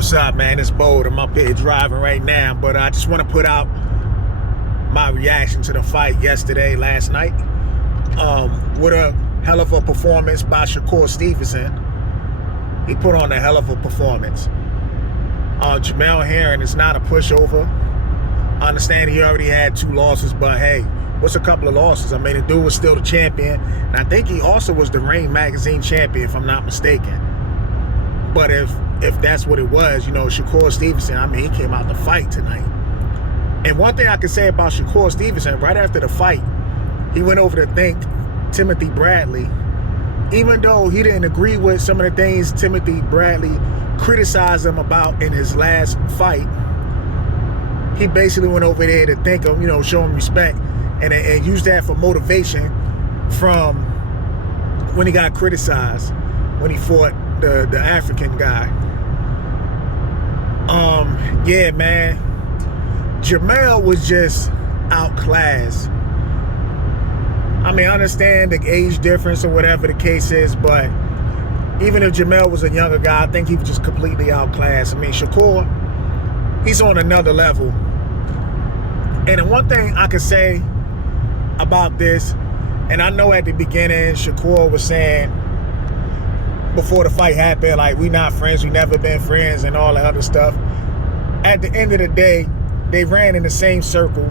What's up, man? It's Bold. I'm up here driving right now, but I just want to put out my reaction to the fight last night. What a hell of a performance by Shakur Stevenson. He put on a hell of a performance. Jamel Herring is not a pushover. I understand he already had 2 losses, but hey, what's a couple of losses? I mean, the dude was still the champion, and I think he also was the Ring magazine champion, if I'm not mistaken. But if that's what it was, you know, Shakur Stevenson, I mean, he came out to fight tonight. And one thing I can say about Shakur Stevenson, right after the fight, he went over to thank Timothy Bradley. Even though he didn't agree with some of the things Timothy Bradley criticized him about in his last fight, he basically went over there to thank him, you know, show him respect, and use that for motivation from when he got criticized, when he fought the African guy. Yeah, man, Jamel was just outclassed. I mean, I understand the age difference or whatever the case is, but even if Jamel was a younger guy, I think he was just completely outclassed. I mean, Shakur, he's on another level. And the one thing I could say about this, and I know at the beginning Shakur was saying before the fight happened, like, we not friends, we never been friends, and all that other stuff. At the end of the day, they ran in the same circle.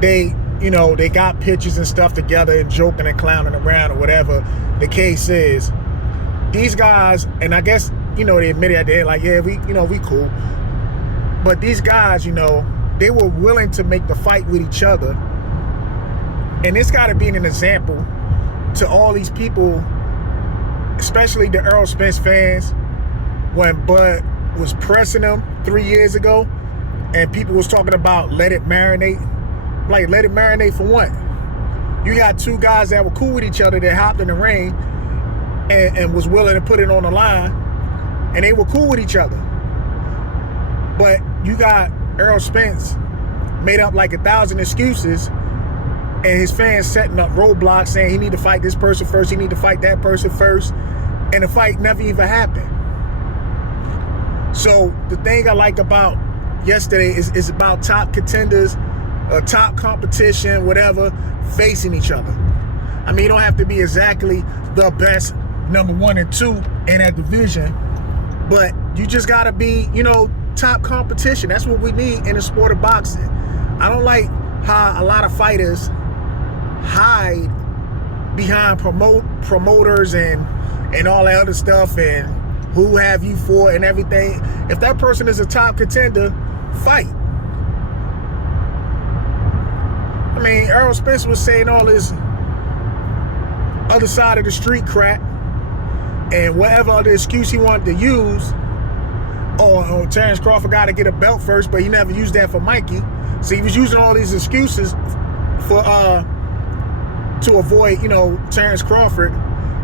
They, you know, they got pictures and stuff together and joking and clowning around or whatever the case is. These guys, and I guess, you know, they admitted at the end, like, yeah, we cool. But these guys, you know, they were willing to make the fight with each other. And it's got to be an example to all these people, especially the Errol Spence fans, when Bud was pressing them 3 years ago and people was talking about let it marinate. Like, let it marinate for what? You got 2 guys that were cool with each other that hopped in the ring and was willing to put it on the line, and they were cool with each other. But you got Errol Spence made up like 1,000 excuses, and his fans setting up roadblocks saying he need to fight this person first, he need to fight that person first, and the fight never even happened. So the thing I like about yesterday is about top contenders, top competition, whatever, facing each other. I mean, you don't have to be exactly the best number 1 and 2 in that division, but you just gotta be, you know, top competition. That's what we need in the sport of boxing. I don't like how a lot of fighters hide behind promoters and all that other stuff, and who have you for and everything. If that person is a top contender, fight. I mean, Errol Spence was saying all this other side of the street crap, and whatever other excuse he wanted to use. Oh, Terrence Crawford got to get a belt first, but he never used that for Mikey. So he was using all these excuses for to avoid, you know, Terrence Crawford,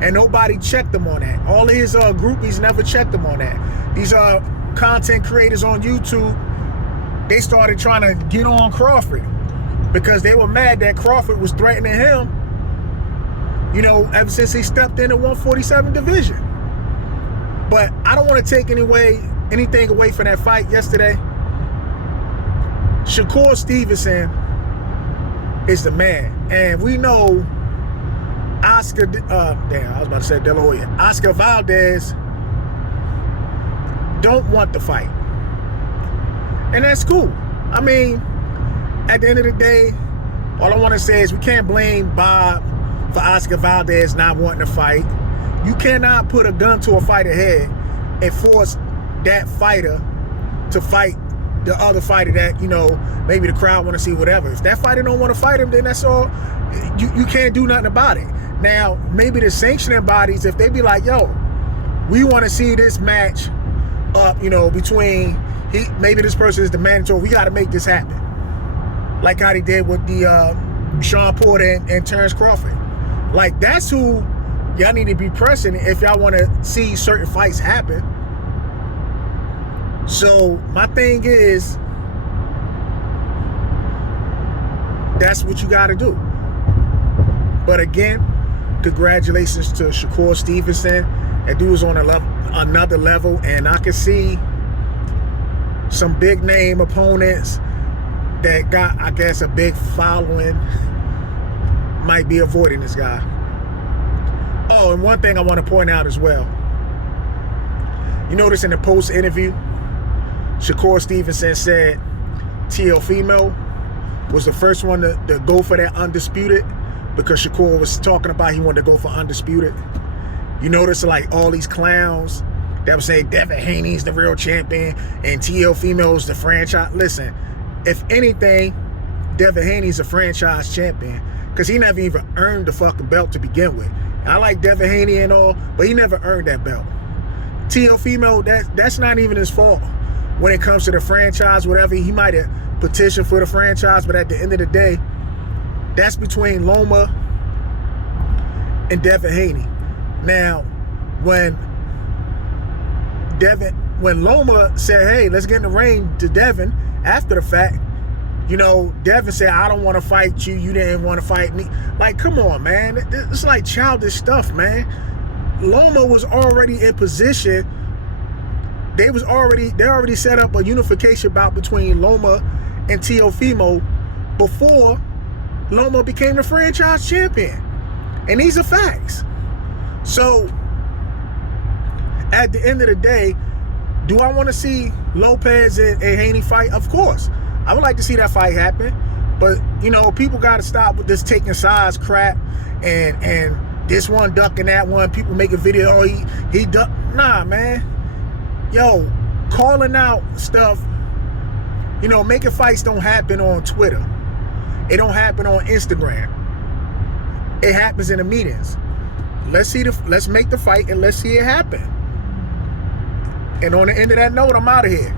and nobody checked him on that. All of his groupies never checked him on that. These content creators on YouTube, they started trying to get on Crawford because they were mad that Crawford was threatening him, you know, ever since he stepped in the 147 division. But I don't want to take anything away from that fight yesterday. Shakur Stevenson is the man. And we know Oscar Valdez don't want the fight. And that's cool. I mean, at the end of the day, all I want to say is we can't blame Bob for Oscar Valdez not wanting to fight. You cannot put a gun to a fighter's head and force that fighter to fight the other fighter that, you know, maybe the crowd want to see, whatever. If that fighter don't want to fight him, then that's all. You can't do nothing about it. Now, maybe the sanctioning bodies, if they be like, yo, we want to see this match up, you know, between, maybe this person is the mandatory, we got to make this happen. Like how they did with the Sean Porter and Terrence Crawford. Like, that's who y'all need to be pressing if y'all want to see certain fights happen. So my thing is, that's what you got to do. But again, congratulations to Shakur Stevenson. That dude is on another level, and I can see some big name opponents that got, I guess, a big following might be avoiding this guy. Oh, and one thing I want to point out as well. You notice in the post interview, Shakur Stevenson said Teofimo was the first one to go for that undisputed, because Shakur was talking about he wanted to go for undisputed. You notice like all these clowns that would say Devin Haney's the real champion and Teofimo's the franchise. Listen, if anything, Devin Haney's a franchise champion because he never even earned the fucking belt to begin with. And I like Devin Haney and all, but he never earned that belt. Teofimo, that's not even his fault. When it comes to the franchise, whatever, he might have petitioned for the franchise, but at the end of the day, that's between Loma and Devin Haney. Now, when Loma said, hey, let's get in the ring to Devin after the fact, you know, Devin said, I don't want to fight you. You didn't want to fight me. Like, come on, man. It's like childish stuff, man. Loma was already in position. They already set up a unification bout between Loma and Teofimo before Loma became the franchise champion. And these are facts. So, at the end of the day, do I want to see Lopez and Haney fight? Of course. I would like to see that fight happen. But, you know, people got to stop with this taking sides crap and this one ducking that one. People make a video, oh, he ducked. Nah, man. Yo, calling out stuff, you know, making fights don't happen on Twitter. It don't happen on Instagram. It happens in the meetings. Let's make the fight and let's see it happen. And on the end of that note, I'm out of here.